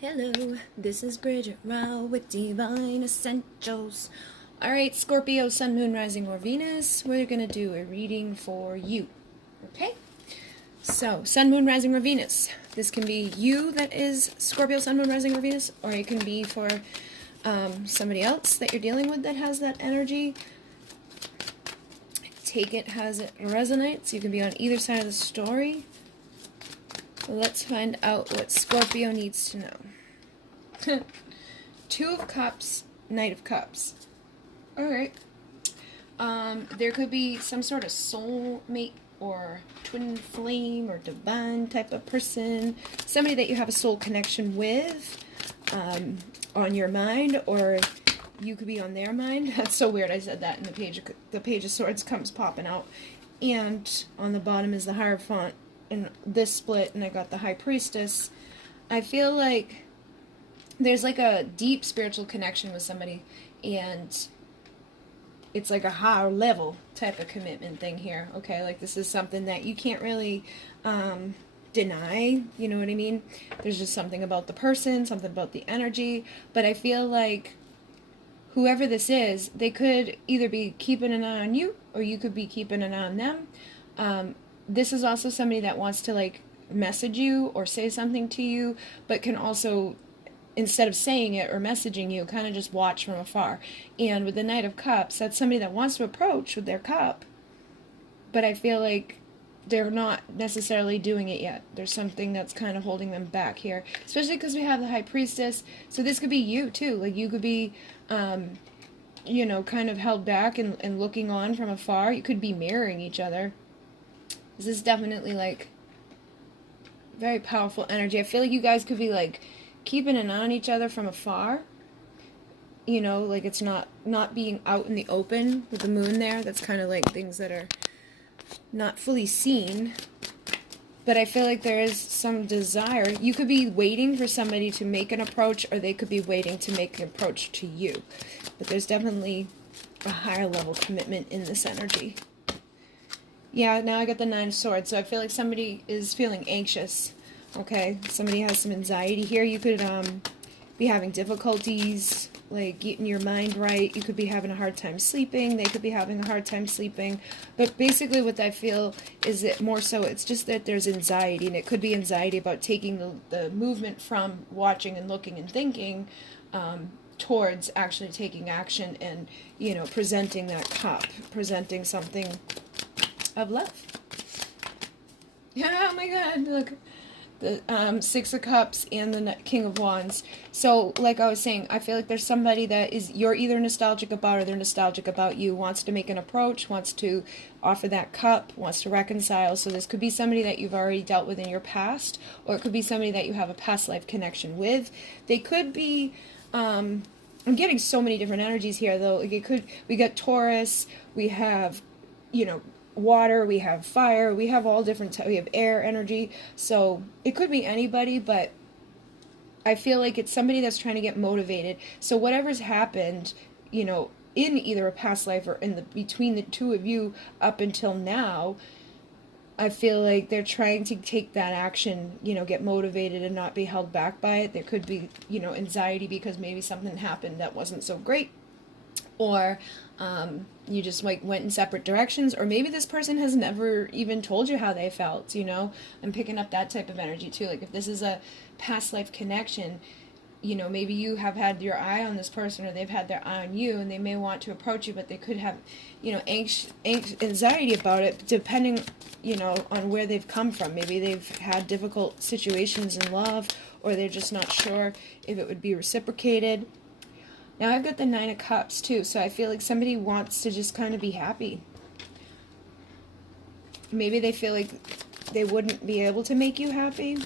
Hello, this is Bridget Rau with Divine Essentials. Alright, Scorpio, Sun, Moon, Rising, or Venus, we're going to do a reading for you. Okay? So, Sun, Moon, Rising, or Venus. This can be you that is Scorpio, Sun, Moon, Rising, or Venus, or it can be for somebody else that you're dealing with that has that energy. Take it as it resonates. You can be on either side of the story. Let's find out what Scorpio needs to know. Two of Cups, Knight of Cups. Alright. There could be some sort of soulmate or twin flame or divine type of person. Somebody that you have a soul connection with on your mind, or you could be on their mind. That's so weird. I said that in the Page of Swords comes popping out. And on the bottom is the Hierophant. And this split, and I got the High Priestess. I feel like there's like a deep spiritual connection with somebody, and it's like a higher level type of commitment thing here, okay? Like this is something that you can't really deny, you know what I mean? There's just something about the person, something about the energy, but I feel like whoever this is, they could either be keeping an eye on you, or you could be keeping an eye on them. This is also somebody that wants to like message you or say something to you, but can also, instead of saying it or messaging you, kind of just watch from afar. And with the Knight of Cups, that's somebody that wants to approach with their cup, but I feel like they're not necessarily doing it yet. There's something that's kind of holding them back here, especially because we have the High Priestess. So this could be you too. Like you could be, you know, kind of held back and looking on from afar. You could be mirroring each other. This is definitely like very powerful energy. I feel like you guys could be like keeping an eye on each other from afar. You know, like it's not being out in the open with the moon there. That's kind of like things that are not fully seen. But I feel like there is some desire. You could be waiting for somebody to make an approach, or they could be waiting to make an approach to you. But there's definitely a higher level commitment in this energy. Yeah, now I got the Nine of Swords, so I feel like somebody is feeling anxious, okay? Somebody has some anxiety here. You could be having difficulties, like, getting your mind right. You could be having a hard time sleeping. They could be having a hard time sleeping. But basically what I feel is that more so it's just that there's anxiety, and it could be anxiety about taking the movement from watching and looking and thinking towards actually taking action and, you know, presenting that cup, presenting something of love. Yeah, oh my god, look. The Six of Cups and the King of Wands. So, like I was saying, I feel like there's somebody that is you're either nostalgic about or they're nostalgic about you, wants to make an approach, wants to offer that cup, wants to reconcile. So this could be somebody that you've already dealt with in your past, or it could be somebody that you have a past life connection with. They could be, I'm getting so many different energies here, though. Like it could, we got Taurus, we have, you know, water, we have fire, we have all different we have air energy, so it could be anybody, but I feel like it's somebody that's trying to get motivated. So whatever's happened, you know, in either a past life or in the between the two of you up until now, I feel like they're trying to take that action, you know, get motivated and not be held back by it. There could be, you know, anxiety because maybe something happened that wasn't so great, or you just like went in separate directions, or maybe this person has never even told you how they felt, you know. I'm picking up that type of energy too. Like if this is a past life connection, you know, maybe you have had your eye on this person, or they've had their eye on you, and they may want to approach you, but they could have, you know, anxiety about it, depending, you know, on where they've come from. Maybe they've had difficult situations in love, or they're just not sure if it would be reciprocated. Now I've got the Nine of Cups too, so I feel like somebody wants to just kind of be happy. Maybe they feel like they wouldn't be able to make you happy.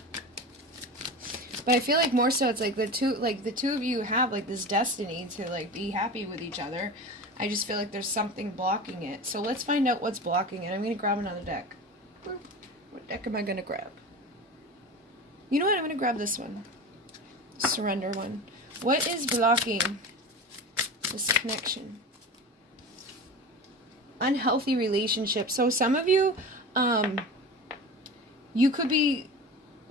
But I feel like more so it's like the two of you have like this destiny to like be happy with each other. I just feel like there's something blocking it. So let's find out what's blocking it. I'm going to grab another deck. What deck am I going to grab? You know what? I'm going to grab this one. Surrender one. What is blocking this connection? Unhealthy relationship. So some of you, you could be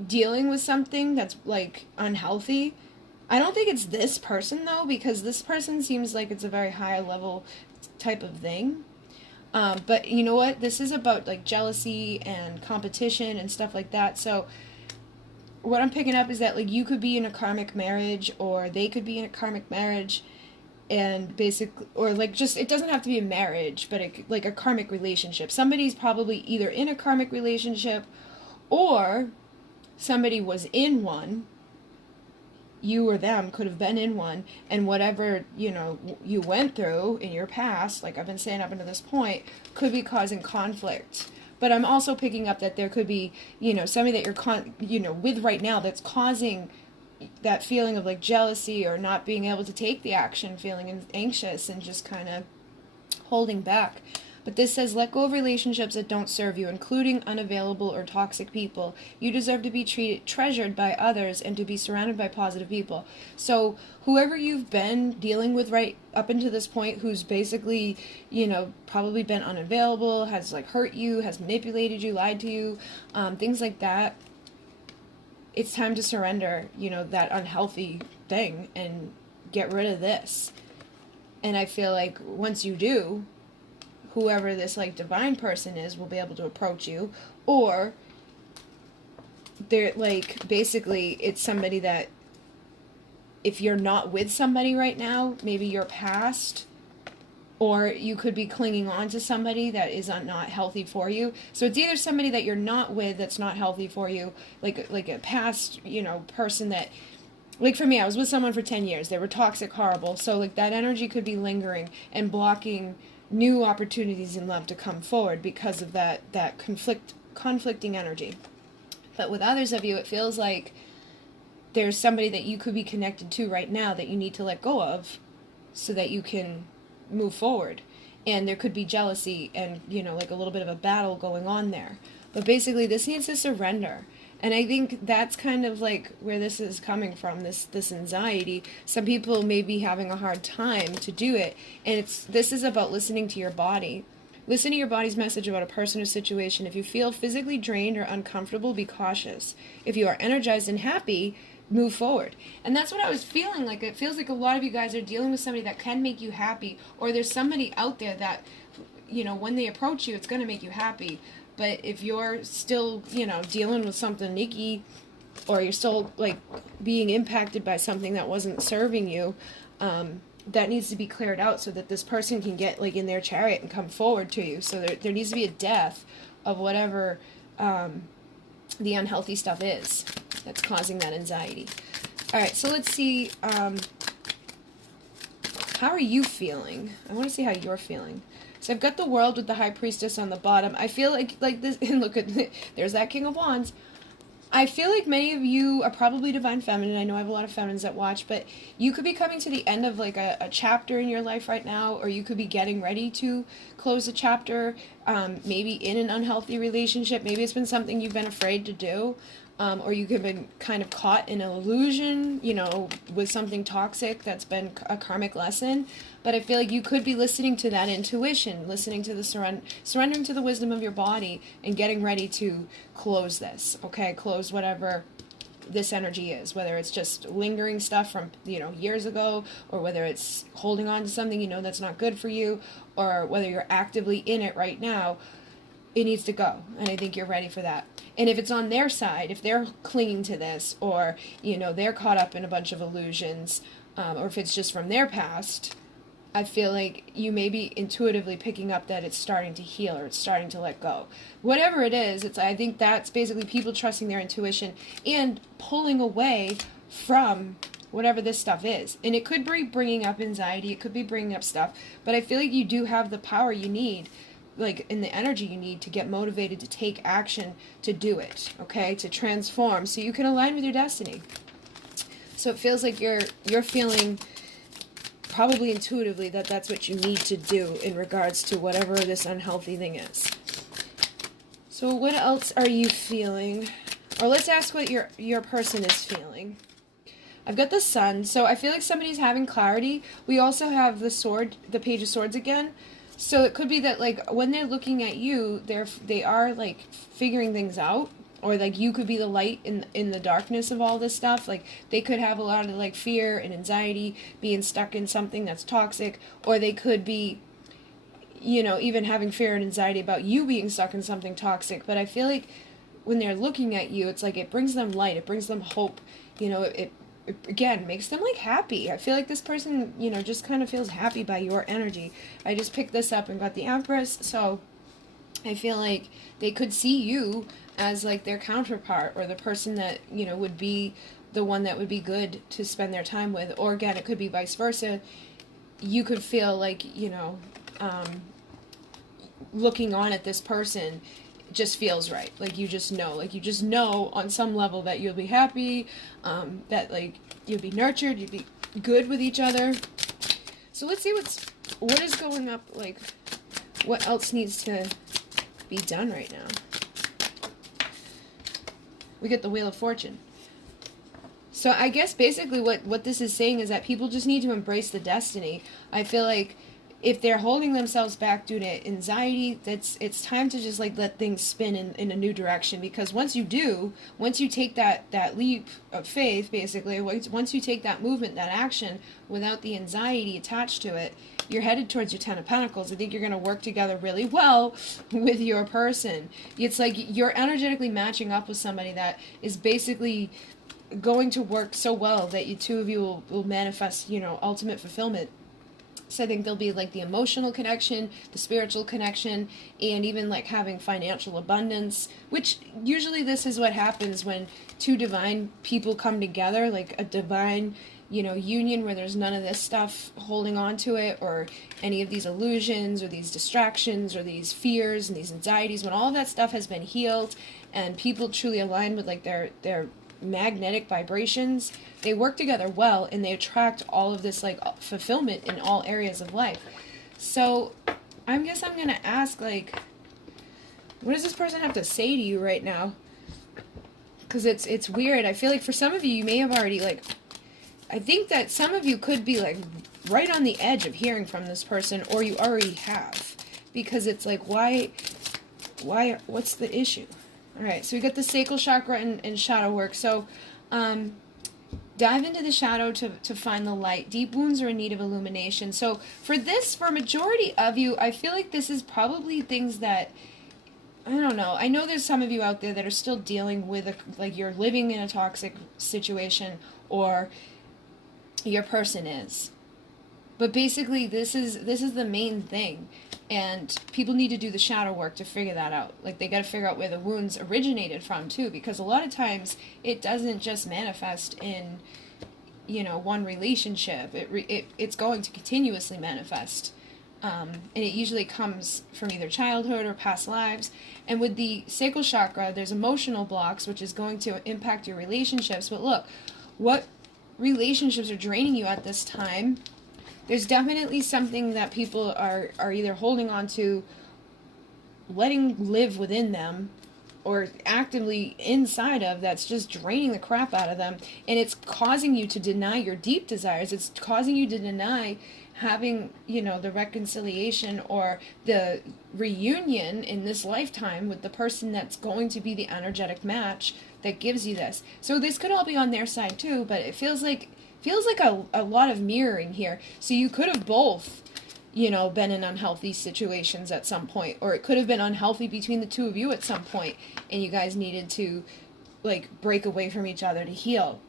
dealing with something that's like unhealthy. I don't think it's this person though, because this person seems like it's a very high level type of thing. But you know what? This is about like jealousy and competition and stuff like that. So what I'm picking up is that like you could be in a karmic marriage, or they could be in a karmic marriage, and basically, or like, just, it doesn't have to be a marriage, but like a karmic relationship. Somebody's probably either in a karmic relationship, or somebody was in one. You or them could have been in one, and whatever, you know, you went through in your past, like I've been saying up until this point, could be causing conflict. But I'm also picking up that there could be, you know, somebody that you're with right now that's causing that feeling of like jealousy, or not being able to take the action, feeling anxious and just kind of holding back. But this says, let go of relationships that don't serve you, including unavailable or toxic people. You deserve to be treasured by others, and to be surrounded by positive people. So whoever you've been dealing with right up until this point, who's basically, you know, probably been unavailable, has like hurt you, has manipulated you, lied to you, things like that, it's time to surrender, you know, that unhealthy thing and get rid of this. And I feel like once you do, whoever this like divine person is will be able to approach you, or they're like, basically it's somebody that, if you're not with somebody right now, maybe you're past, or you could be clinging on to somebody that is not healthy for you. So it's either somebody that you're not with that's not healthy for you, like a past, you know, person that, like for me, I was with someone for 10 years. They were toxic, horrible. So like that energy could be lingering and blocking new opportunities in love to come forward because of that conflicting energy. But with others of you, it feels like there's somebody that you could be connected to right now that you need to let go of so that you can move forward. And there could be jealousy and, you know, like a little bit of a battle going on there. But basically this needs to surrender. And I think that's kind of like where this is coming from, this anxiety. Some people may be having a hard time to do it. And this is about listening to your body. Listen to your body's message about a person or situation. If you feel physically drained or uncomfortable, be cautious. If you are energized and happy, move forward. And that's what I was feeling like. It feels like a lot of you guys are dealing with somebody that can make you happy. Or there's somebody out there that, you know, when they approach you, it's going to make you happy. But if you're still, you know, dealing with something icky, or you're still, like, being impacted by something that wasn't serving you, that needs to be cleared out so that this person can get, like, in their chariot and come forward to you. So there needs to be a death of whatever the unhealthy stuff is that's causing that anxiety. All right, so let's see. How are you feeling? I want to see how you're feeling. So I've got the World with the High Priestess on the bottom. I feel like this, and look at, there's that King of Wands. I feel like many of you are probably Divine Feminine. I know I have a lot of feminines that watch, but you could be coming to the end of like a chapter in your life right now, or you could be getting ready to close a chapter, maybe in an unhealthy relationship. Maybe it's been something you've been afraid to do. Or you could have been kind of caught in an illusion, you know, with something toxic that's been a karmic lesson. But I feel like you could be listening to that intuition, listening to the surrendering to the wisdom of your body, and getting ready to close this, okay? Close whatever this energy is, whether it's just lingering stuff from, you know, years ago, or whether it's holding on to something you know that's not good for you, or whether you're actively in it right now. It needs to go, and I think you're ready for that. And if it's on their side, if they're clinging to this, or, you know, they're caught up in a bunch of illusions, or if it's just from their past, I feel like you may be intuitively picking up that it's starting to heal, or it's starting to let go. Whatever it is, I think that's basically people trusting their intuition and pulling away from whatever this stuff is. And it could be bringing up anxiety, it could be bringing up stuff, but I feel like you do have the power you need, like in the energy you need to get motivated to take action to do it, okay, to transform so you can align with your destiny. So it feels like you're feeling probably intuitively that that's what you need to do in regards to whatever this unhealthy thing is. So what else are you feeling? Or let's ask what your person is feeling. I've got the Sun, so I feel like somebody's having clarity. We also have the Sword, the Page of Swords again. So it could be that, like, when they're looking at you, they are like figuring things out. or like you could be the light in the darkness of all this stuff. Like they could have a lot of like fear and anxiety, being stuck in something that's toxic, or they could be, you know, even having fear and anxiety about you being stuck in something toxic. But I feel like when they're looking at you, it's like it brings them light, it brings them hope, you know, it again makes them like happy. I feel like this person, you know, just kind of feels happy by your energy. I just picked this up and got the Empress, so I feel like they could see you as like their counterpart, or the person that, you know, would be the one that would be good to spend their time with. Or again, it could be vice versa. You could feel like, you know, looking on at this person just feels right. Like you just know on some level that you'll be happy, that like you'll be nurtured, you'll be good with each other. So let's see what is going up, like what else needs to be done right now. We get the Wheel of Fortune. So I guess basically what this is saying is that people just need to embrace the destiny. I feel like if they're holding themselves back due to anxiety, it's time to just like let things spin in a new direction. Because once you take that leap of faith, basically, once you take that movement, that action, without the anxiety attached to it, you're headed towards your Ten of Pentacles. I think you're going to work together really well with your person. It's like you're energetically matching up with somebody that is basically going to work so well that you two of you will manifest, you know, ultimate fulfillment. So I think there'll be like the emotional connection, the spiritual connection, and even like having financial abundance, which usually this is what happens when two divine people come together, like a divine, you know, union where there's none of this stuff holding on to it, or any of these illusions or these distractions or these fears and these anxieties. When all of that stuff has been healed and people truly align with like their magnetic vibrations, they work together well and they attract all of this like fulfillment in all areas of life. So I guess I'm gonna ask, like, what does this person have to say to you right now? Because it's weird. I feel like for some of you, you may have already, like, I think that some of you could be like right on the edge of hearing from this person, or you already have, because it's like, why what's the issue? All right, so we got the sacral chakra and shadow work. So dive into the shadow to find the light. Deep wounds are in need of illumination. So for a majority of you, I feel like this is probably things that, I don't know. I know there's some of you out there that are still dealing with, like you're living in a toxic situation, or your person is. But basically, this is the main thing. And people need to do the shadow work to figure that out. Like, they got to figure out where the wounds originated from, too. Because a lot of times, it doesn't just manifest in, you know, one relationship. It's going to continuously manifest. And it usually comes from either childhood or past lives. And with the sacral chakra, there's emotional blocks, which is going to impact your relationships. But look, what relationships are draining you at this time? There's definitely something that people are either holding on to, letting live within them, or actively inside of, that's just draining the crap out of them. And it's causing you to deny your deep desires. It's causing you to deny having, you know, the reconciliation or the reunion in this lifetime with the person that's going to be the energetic match that gives you this. So this could all be on their side too, but it feels like a lot of mirroring here. So you could have both, you know, been in unhealthy situations at some point, or it could have been unhealthy between the two of you at some point, and you guys needed to, like, break away from each other to heal.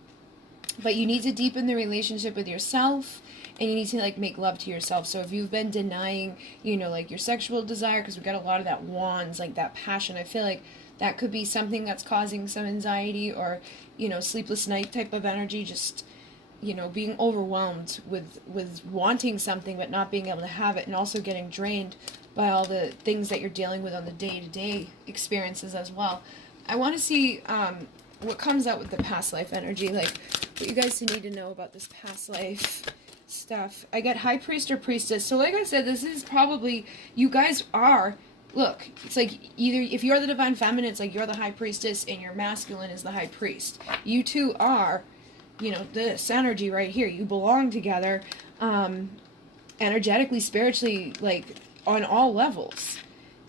But you need to deepen the relationship with yourself, and you need to, like, make love to yourself. So if you've been denying, you know, like, your sexual desire, because we've got a lot of that wands, like, that passion, I feel like that could be something that's causing some anxiety, or, you know, sleepless night type of energy, just, you know, being overwhelmed with wanting something but not being able to have it, and also getting drained by all the things that you're dealing with on the day-to-day experiences as well. I want to see what comes out with the past life energy, like what you guys need to know about this past life stuff. I got High Priest or Priestess. So like I said, this is probably, you guys are, look, it's like either if you're the Divine Feminine, it's like you're the High Priestess and your masculine is the High Priest. You two are, you know, this energy right here. You belong together, energetically, spiritually, like on all levels.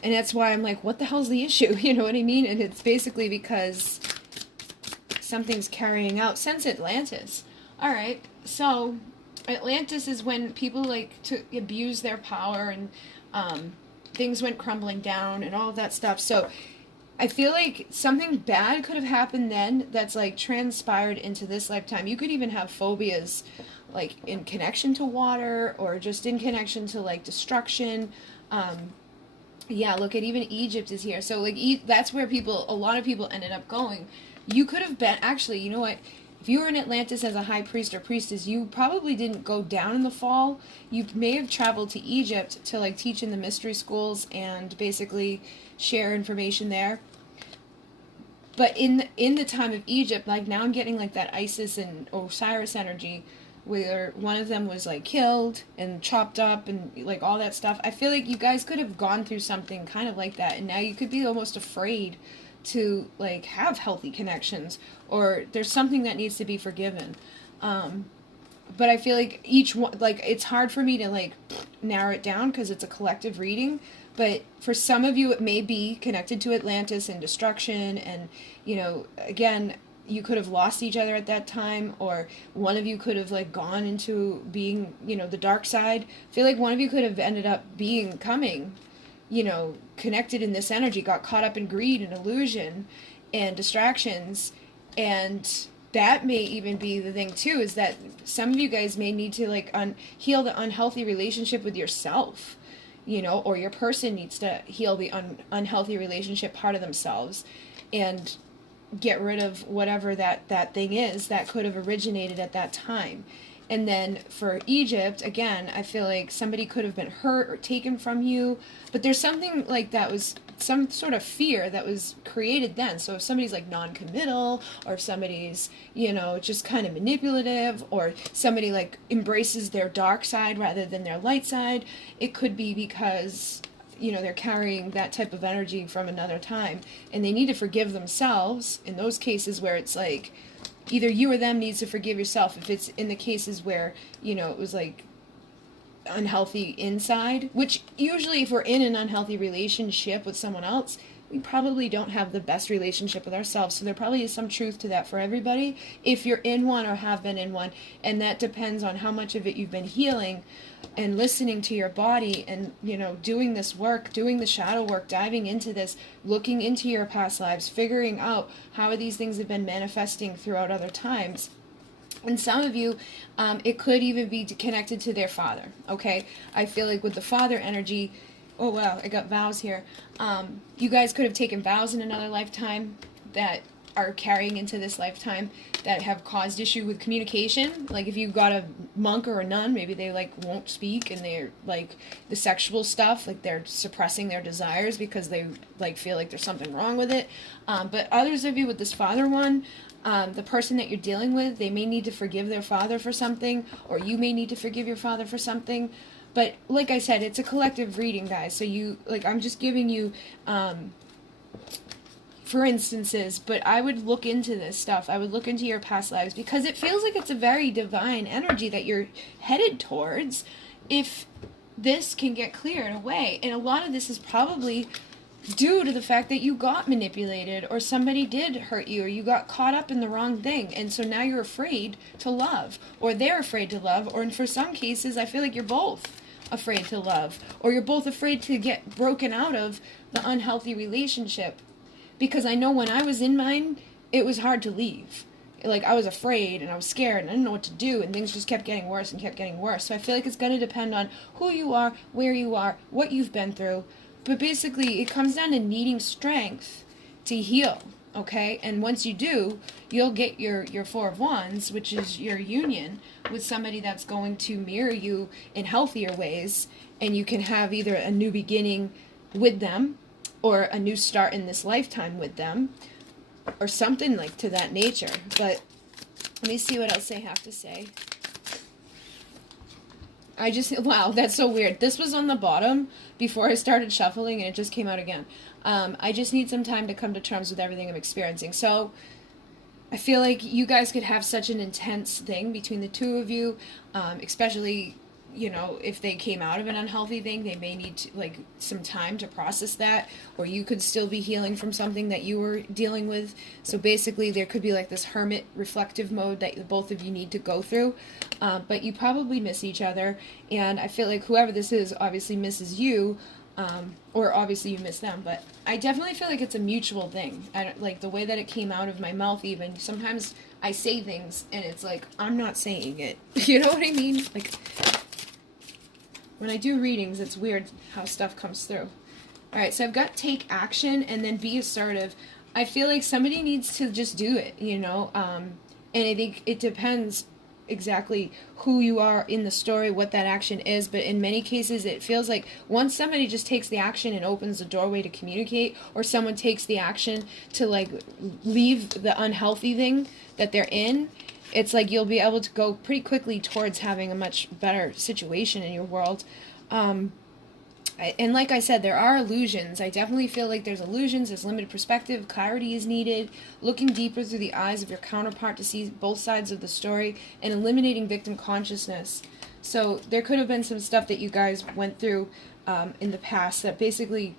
And that's why I'm like, what the hell's the issue? You know what I mean? And it's basically because something's carrying out since Atlantis. All right, so Atlantis is when people like to abuse their power, and things went crumbling down and all of that stuff. So I feel like something bad could have happened then that's like transpired into this lifetime. You could even have phobias like in connection to water, or just in connection to like destruction. Yeah, look at even Egypt is here. So like that's where a lot of people ended up going. You could have been, actually, you know what? If you were in Atlantis as a high priest or priestess, you probably didn't go down in the fall. You may have traveled to Egypt to like teach in the mystery schools and basically share information there. But in the time of Egypt, like now I'm getting like that Isis and Osiris energy, where one of them was like killed and chopped up and like all that stuff. I feel like you guys could have gone through something kind of like that, and now you could be almost afraid to like have healthy connections, or there's something that needs to be forgiven. But I feel like each one, like it's hard for me to like narrow it down because it's a collective reading. But for some of you, it may be connected to Atlantis and destruction, and you know, again, you could have lost each other at that time, or one of you could have like gone into being, you know, the dark side. I feel like one of you could have ended up becoming, you know, connected in this energy, got caught up in greed and illusion and distractions. And that may even be the thing too, is that some of you guys may need to like heal the unhealthy relationship with yourself, you know, or your person needs to heal the unhealthy relationship part of themselves and get rid of whatever that thing is that could have originated at that time. And then for Egypt, again, I feel like somebody could have been hurt or taken from you, but there's something like that was some sort of fear that was created then. So if somebody's like non-committal, or if somebody's, you know, just kind of manipulative, or somebody like embraces their dark side rather than their light side, it could be because, you know, they're carrying that type of energy from another time, and they need to forgive themselves in those cases where it's like either you or them needs to forgive yourself. If it's in the cases where, you know, it was like unhealthy inside, which usually if we're in an unhealthy relationship with someone else, we probably don't have the best relationship with ourselves. So there probably is some truth to that for everybody if you're in one or have been in one, and that depends on how much of it you've been healing and listening to your body, and, you know, doing this work, doing the shadow work, diving into this, looking into your past lives, figuring out how these things have been manifesting throughout other times. And some of you, it could even be connected to their father, okay? I feel like with the father energy, oh wow, I got vows here. You guys could have taken vows in another lifetime that are carrying into this lifetime that have caused issue with communication. Like if you got a monk or a nun, maybe they like won't speak, and they're like the sexual stuff, like they're suppressing their desires because they like feel like there's something wrong with it. But others of you with this father one, the person that you're dealing with, they may need to forgive their father for something, or you may need to forgive your father for something. But like I said, it's a collective reading, guys. So you, like, I'm just giving you, for instances, but I would look into this stuff. I would look into your past lives, because it feels like it's a very divine energy that you're headed towards if this can get cleared away. And a lot of this is probably due to the fact that you got manipulated, or somebody did hurt you, or you got caught up in the wrong thing, and so now you're afraid to love, or they're afraid to love, or for some cases I feel like you're both afraid to love, or you're both afraid to get broken out of the unhealthy relationship. Because I know when I was in mine, it was hard to leave. Like, I was afraid and I was scared and I didn't know what to do, and things just kept getting worse and kept getting worse. So I feel like it's going to depend on who you are, where you are, what you've been through. But basically, it comes down to needing strength to heal, okay? And once you do, you'll get your Four of Wands, which is your union with somebody that's going to mirror you in healthier ways, and you can have either a new beginning with them, or a new start in this lifetime with them, or something like to that nature. But let me see what else they have to say. Wow, that's so weird. This was on the bottom before I started shuffling, and it just came out again. I just need some time to come to terms with everything I'm experiencing. So I feel like you guys could have such an intense thing between the two of you, especially you know, if they came out of an unhealthy thing, they may need to, like, some time to process that, or you could still be healing from something that you were dealing with. So basically there could be like this hermit reflective mode that both of you need to go through, but you probably miss each other, and I feel like whoever this is obviously misses you, or obviously you miss them, but I definitely feel like it's a mutual thing. I don't, like the way that it came out of my mouth. Even sometimes I say things and it's like I'm not saying it. You know what I mean? Like when I do readings, it's weird how stuff comes through. All right, so I've got take action and then be assertive. I feel like somebody needs to just do it, you know, and I think it depends exactly who you are in the story, what that action is, but in many cases it feels like once somebody just takes the action and opens the doorway to communicate, or someone takes the action to like leave the unhealthy thing that they're in, it's like you'll be able to go pretty quickly towards having a much better situation in your world. And like I said, there are illusions. I definitely feel like there's illusions, there's limited perspective, clarity is needed, looking deeper through the eyes of your counterpart to see both sides of the story, and eliminating victim consciousness. So there could have been some stuff that you guys went through in the past that basically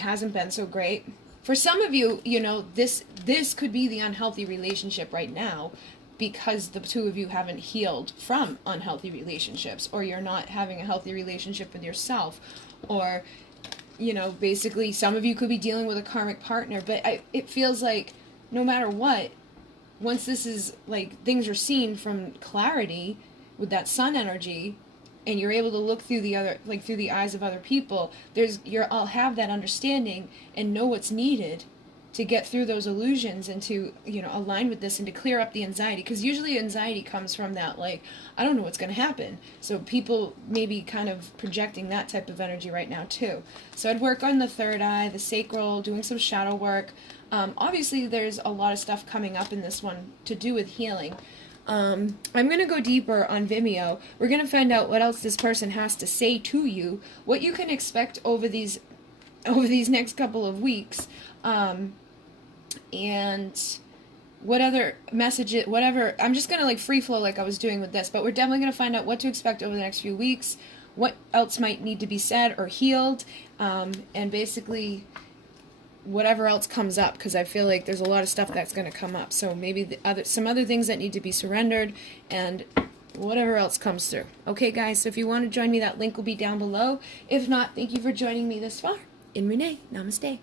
hasn't been so great. For some of you, you know, this could be the unhealthy relationship right now, because the two of you haven't healed from unhealthy relationships, or you're not having a healthy relationship with yourself, or, you know, basically some of you could be dealing with a karmic partner, but it feels like no matter what, once this is, like, things are seen from clarity with that sun energy, and you're able to look through the other, like, through the eyes of other people, I'll have that understanding and know what's needed to get through those illusions and to, you know, align with this and to clear up the anxiety. Because usually anxiety comes from that, like, I don't know what's going to happen. So people may be kind of projecting that type of energy right now too. So I'd work on the third eye, the sacral, doing some shadow work. Obviously there's a lot of stuff coming up in this one to do with healing. I'm going to go deeper on Vimeo. We're going to find out what else this person has to say to you, what you can expect over these next couple of weeks. And what other messages, whatever, I'm just going to like free flow like I was doing with this, but we're definitely going to find out what to expect over the next few weeks, what else might need to be said or healed, and basically whatever else comes up, because I feel like there's a lot of stuff that's going to come up. So maybe some other things that need to be surrendered, and whatever else comes through. Okay, guys, so if you want to join me, that link will be down below. If not, thank you for joining me this far. In Renee, namaste.